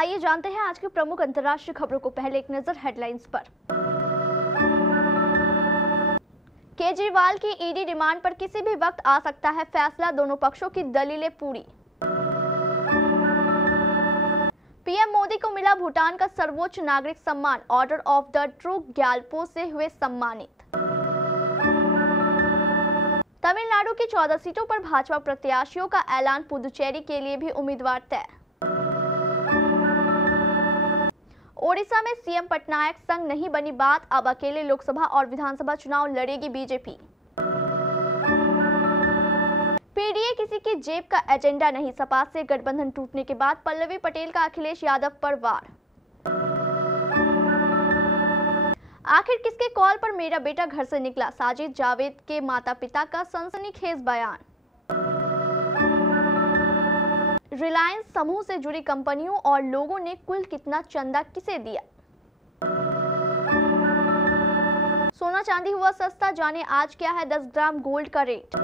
आइए जानते हैं आज की प्रमुख अंतर्राष्ट्रीय खबरों को। पहले एक नजर हेडलाइंस पर। केजरीवाल की ईडी रिमांड पर किसी भी वक्त आ सकता है फैसला, दोनों पक्षों की दलीलें पूरी। पीएम मोदी को मिला भूटान का सर्वोच्च नागरिक सम्मान, order of the true Gyalpo से हुए सम्मानित। तमिलनाडु की 14 सीटों पर भाजपा प्रत्याशियों का ऐलान, पुदुचेरी के लिए भी उम्मीदवार तय। ओडिशा में सीएम पटनायक संग नहीं बनी बात, अब अकेले लोकसभा और विधानसभा चुनाव लड़ेगी बीजेपी। पीडीए किसी की जेब का एजेंडा नहीं, सपा से गठबंधन टूटने के बाद पल्लवी पटेल का अखिलेश यादव पर वार। आखिर किसके कॉल पर मेरा बेटा घर से निकला, साजिद जावेद के माता पिता का सनसनीखेज बयान। रिलायंस समूह से जुड़ी कंपनियों और लोगों ने कुल कितना चंदा किसे दिया। सोना चांदी हुआ सस्ता, जाने आज क्या है 10 ग्राम गोल्ड का रेट।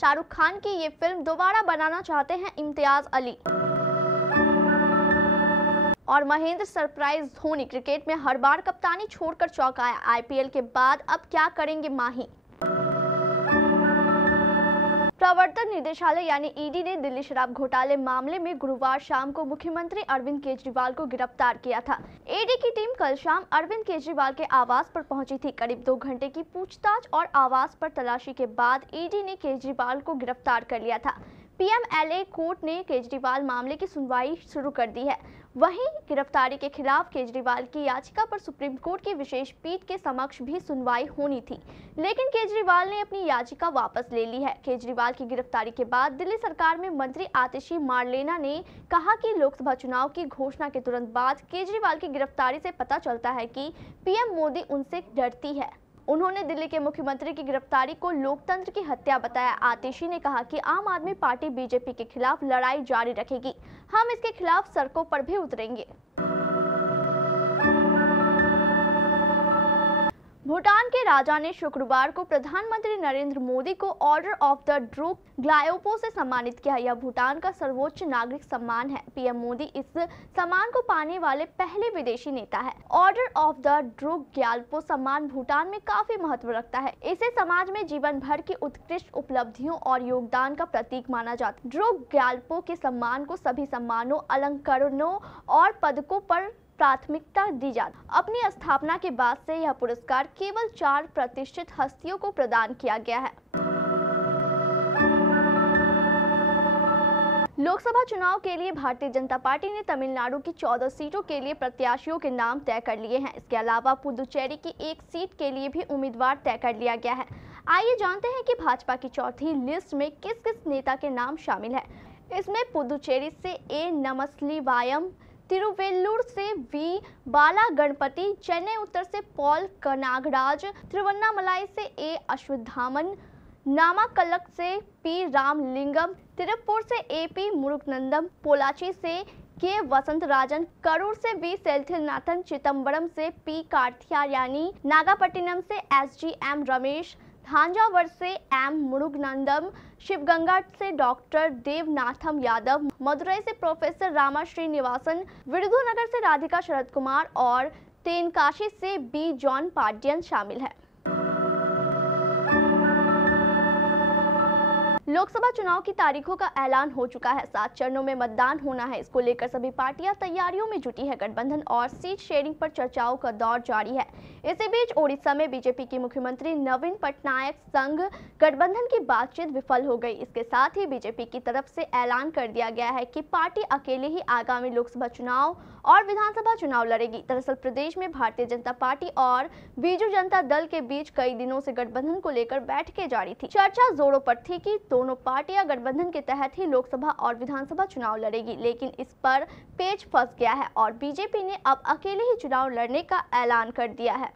शाहरुख खान की ये फिल्म दोबारा बनाना चाहते हैं इम्तियाज अली। और महेंद्र सरप्राइज धोनी, क्रिकेट में हर बार कप्तानी छोड़कर चौंकाया, आईपीएल के बाद अब क्या करेंगे माही। प्रवर्तन निदेशालय यानी ईडी ने दिल्ली शराब घोटाले मामले में गुरुवार शाम को मुख्यमंत्री अरविंद केजरीवाल को गिरफ्तार किया था। ईडी की टीम कल शाम अरविंद केजरीवाल के आवास पर पहुंची थी। करीब 2 घंटे की पूछताछ और आवास पर तलाशी के बाद ईडी ने केजरीवाल को गिरफ्तार कर लिया था। पीएमएलए कोर्ट ने केजरीवाल मामले की सुनवाई शुरू कर दी है। वहीं गिरफ्तारी के खिलाफ केजरीवाल की याचिका पर सुप्रीम कोर्ट की विशेष पीठ के समक्ष भी सुनवाई होनी थी, लेकिन केजरीवाल ने अपनी याचिका वापस ले ली है। केजरीवाल की गिरफ्तारी के बाद दिल्ली सरकार में मंत्री आतिशी मार्लेना ने कहा कि लोकसभा चुनाव की घोषणा के तुरंत बाद केजरीवाल की गिरफ्तारी से पता चलता है कि पीएम मोदी उनसे डरती है। उन्होंने दिल्ली के मुख्यमंत्री की गिरफ्तारी को लोकतंत्र की हत्या बताया। आतिशी ने कहा कि आम आदमी पार्टी बीजेपी के खिलाफ लड़ाई जारी रखेगी, हम इसके खिलाफ सड़कों पर भी उतरेंगे। भूटान के राजा ने शुक्रवार को प्रधानमंत्री नरेंद्र मोदी को order of the true Gyalpo से सम्मानित किया। यह भूटान का सर्वोच्च नागरिक सम्मान है। पीएम मोदी इस सम्मान को पाने वाले पहले विदेशी नेता है। Order of the true Gyalpo सम्मान भूटान में काफी महत्व रखता है। इसे समाज में जीवन भर की उत्कृष्ट उपलब्धियों और योगदान का प्रतीक माना जाता है। ट्रू ग्यालपो के सम्मान को सभी सम्मानों, अलंकरणों और पदकों पर प्राथमिकता दी जाती। अपनी स्थापना के बाद से यह पुरस्कार केवल 4 प्रतिष्ठित हस्तियों को प्रदान किया गया है। लोकसभा चुनाव के लिए भारतीय जनता पार्टी ने तमिलनाडु की 14 सीटों के लिए प्रत्याशियों के नाम तय कर लिए हैं। इसके अलावा पुदुचेरी की 1 सीट के लिए भी उम्मीदवार तय कर लिया गया है। आइए जानते हैं कि भाजपा की चौथी लिस्ट में किस किस नेता के नाम शामिल है। इसमें पुदुचेरी से ए नमस्लिवायम, तिरुवेल्लूर से वी बाला गणपति, चेन्नई उत्तर से पॉल कनागराज, तिरुवन्नामलाई से ए अश्वत्थामन, नामाकलक से पी रामलिंगम, तिरुप्पुर से एपी मुरुगनंदम, पोलाची से के वसंतराजन, करूर से वी सेल्थिलनाथन, चिदम्बरम से पी कार्थियायानी, नागापट्टिनम से एसजीएम रमेश, थांजावर से एम मुरुगनंदम, शिवगंगा से डॉक्टर देवनाथम यादव, मदुरई से प्रोफेसर रामा श्रीनिवासन, विरुधुनगर से राधिका शरद कुमार और तेनकाशी से बी जॉन पाड्यन शामिल है। लोकसभा चुनाव की तारीखों का ऐलान हो चुका है। 7 चरणों में मतदान होना है। इसको लेकर सभी पार्टियां तैयारियों में जुटी है। गठबंधन और सीट शेयरिंग पर चर्चाओं का दौर जारी है। इसी बीच ओडिशा में बीजेपी की मुख्यमंत्री नवीन पटनायक संग गठबंधन की बातचीत विफल हो गई। इसके साथ ही बीजेपी की तरफ से ऐलान कर दिया गया है कि पार्टी अकेले ही आगामी लोकसभा चुनाव और विधानसभा चुनाव लड़ेगी। दरअसल प्रदेश में भारतीय जनता पार्टी और बीजू जनता दल के बीच कई दिनों से गठबंधन को लेकर बैठकें जारी थी। चर्चा जोरों पर थी कि दोनों पार्टियां गठबंधन के तहत ही लोकसभा और विधानसभा चुनाव लड़ेगी, लेकिन इस पर पेच फंस गया है और बीजेपी ने अब अकेले ही चुनाव लड़ने का ऐलान कर दिया है।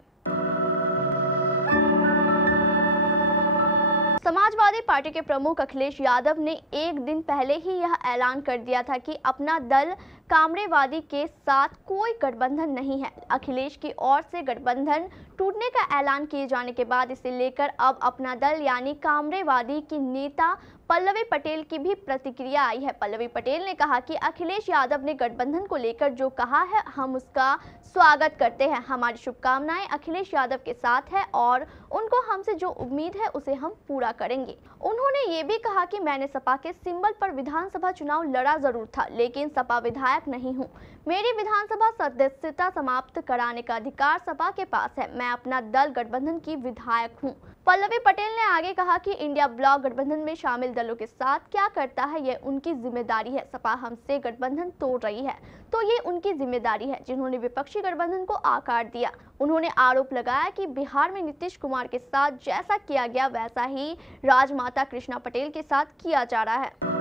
समाजवादी पार्टी के प्रमुख अखिलेश यादव ने एक दिन पहले ही यह ऐलान कर दिया था कि अपना दल कामरेवादी के साथ कोई गठबंधन नहीं है। अखिलेश की ओर से गठबंधन टूटने का ऐलान किए जाने के बाद इसे लेकर अब अपना दल यानी कामरेवादी की नेता पल्लवी पटेल की भी प्रतिक्रिया आई है। पल्लवी पटेल ने कहा कि अखिलेश यादव ने गठबंधन को लेकर जो कहा है हम उसका स्वागत करते हैं। हमारी शुभकामनाएं अखिलेश यादव के साथ है और उनको हमसे जो उम्मीद है उसे हम पूरा करेंगे। उन्होंने ये भी कहा कि मैंने सपा के सिंबल पर विधानसभा चुनाव लड़ा जरूर था, लेकिन सपा विधायक नहीं हूँ। मेरी विधानसभा सदस्यता समाप्त कराने का अधिकार सपा के पास है। मैं अपना दल गठबंधन की विधायक हूँ। पल्लवी पटेल ने आगे कहा कि इंडिया ब्लॉक गठबंधन में शामिल दलों के साथ क्या करता है यह उनकी जिम्मेदारी है। सपा हमसे गठबंधन तोड़ रही है तो ये उनकी जिम्मेदारी है जिन्होंने विपक्षी गठबंधन को आकार दिया। उन्होंने आरोप लगाया कि बिहार में नीतीश कुमार के साथ जैसा किया गया वैसा ही राजमाता कृष्णा पटेल के साथ किया जा रहा है।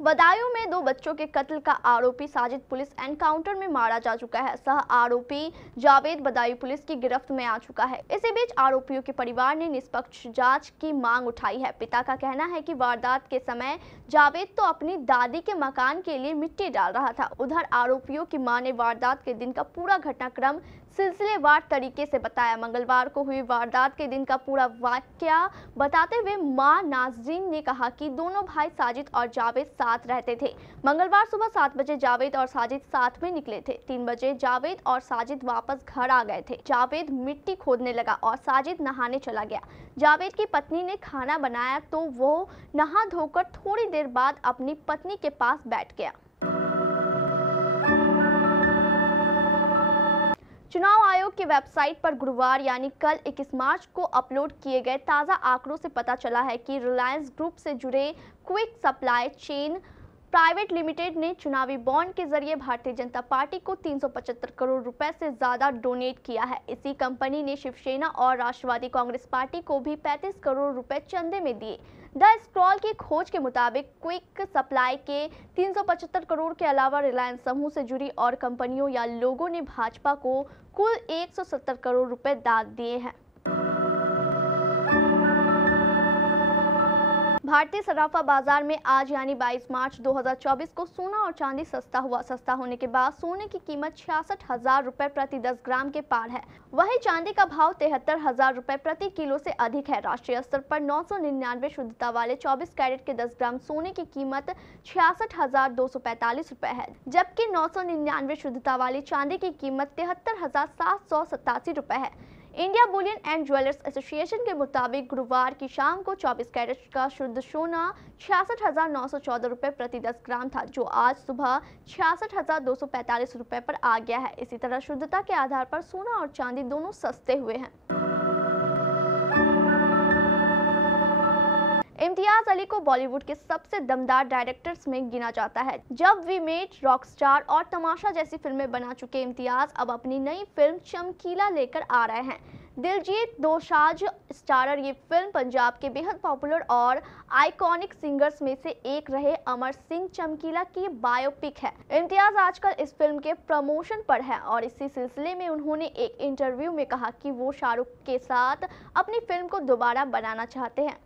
बदायूं में 2 बच्चों के कत्ल का आरोपी साजिद पुलिस एनकाउंटर में मारा जा चुका है। सह आरोपी जावेद बदायूं पुलिस की गिरफ्त में आ चुका है। इसी बीच आरोपियों के परिवार ने निष्पक्ष जांच की मांग उठाई है। पिता का कहना है कि वारदात के समय जावेद तो अपनी दादी के मकान के लिए मिट्टी डाल रहा था। उधर आरोपियों की मां ने वारदात के दिन का पूरा घटनाक्रम सिलसिलेवार तरीके से बताया। मंगलवार को हुई वारदात के दिन का पूरा वाकया बताते हुए मां नाजरीन ने कहा कि दोनों भाई साजिद और जावेद साथ रहते थे। मंगलवार सुबह 7 बजे जावेद और साजिद साथ में निकले थे। 3 बजे जावेद और साजिद वापस घर आ गए थे। जावेद मिट्टी खोदने लगा और साजिद नहाने चला गया। जावेद की पत्नी ने खाना बनाया तो वो नहा धोकर थोड़ी देर बाद अपनी पत्नी के पास बैठ गया। चुनाव आयोग की वेबसाइट पर गुरुवार यानी कल 21 मार्च को अपलोड किए गए ताज़ा आंकड़ों से पता चला है कि रिलायंस ग्रुप से जुड़े quick supply chain private limited ने चुनावी बॉन्ड के जरिए भारतीय जनता पार्टी को 375 करोड़ रुपए से ज्यादा डोनेट किया है। इसी कंपनी ने शिवसेना और राष्ट्रवादी कांग्रेस पार्टी को भी 35 करोड़ रुपए चंदे में दिए। द स्क्रॉल की खोज के मुताबिक क्विक सप्लाई के 375 करोड़ के अलावा रिलायंस समूह से जुड़ी और कंपनियों या लोगों ने भाजपा को कुल 170 करोड़ रुपए दान दिए हैं। भारतीय सराफा बाजार में आज यानी 22 मार्च 2024 को सोना और चांदी सस्ता हुआ। सस्ता होने के बाद सोने की कीमत 66,000 रुपए प्रति 10 ग्राम के पार है। वहीं चांदी का भाव 73,000 रुपए प्रति किलो से अधिक है। राष्ट्रीय स्तर पर 999 शुद्धता वाले 24 कैरेट के 10 ग्राम सोने की कीमत 66,245 रुपए है, जबकि 999 शुद्धता वाली चांदी की कीमत 73,787 रुपए है। India Boolean and jewellers association के मुताबिक गुरुवार की शाम को 24 कैरेट का शुद्ध सोना 66,914 रुपए प्रति 10 ग्राम था, जो आज सुबह 66,245 रुपए पर आ गया है। इसी तरह शुद्धता के आधार पर सोना और चांदी दोनों सस्ते हुए हैं। इम्तियाज अली को बॉलीवुड के सबसे दमदार डायरेक्टर्स में गिना जाता है। जब वी मेट, रॉकस्टार और तमाशा जैसी फिल्में बना चुके इम्तियाज अब अपनी नई फिल्म चमकीला लेकर आ रहे हैं। दिलजीत दोसांझ स्टारर ये फिल्म पंजाब के बेहद पॉपुलर और आइकॉनिक सिंगर्स में से एक रहे अमर सिंह चमकीला की बायोपिक है। इम्तियाज आजकल इस फिल्म के प्रमोशन पर है और इसी सिलसिले में उन्होंने एक इंटरव्यू में कहा कि वो शाहरुख के साथ अपनी फिल्म को दोबारा बनाना चाहते हैं।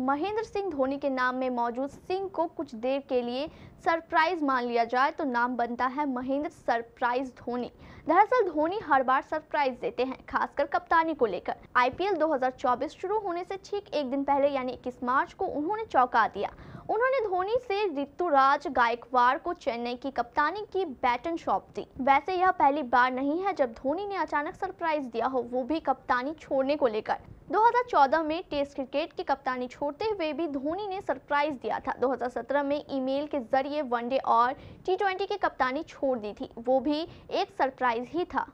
महेंद्र सिंह धोनी के नाम में मौजूद सिंह को कुछ देर के लिए सरप्राइज मान लिया जाए तो नाम बनता है महेंद्र सरप्राइज धोनी। दरअसल धोनी हर बार सरप्राइज देते हैं, खासकर कप्तानी को लेकर। आईपीएल 2024 शुरू होने से ठीक एक दिन पहले यानी 21 मार्च को उन्होंने चौंका दिया। उन्होंने धोनी से ऋतुराज गायकवाड़ को चेन्नई की कप्तानी की बैटन सौंप दी। वैसे यह पहली बार नहीं है जब धोनी ने अचानक सरप्राइज दिया हो, वो भी कप्तानी छोड़ने को लेकर। 2014 में टेस्ट क्रिकेट की कप्तानी छोड़ते हुए भी धोनी ने सरप्राइज दिया था। 2017 में ईमेल के जरिए वनडे और T20 की कप्तानी छोड़ दी थी, वो भी एक सरप्राइज ही था।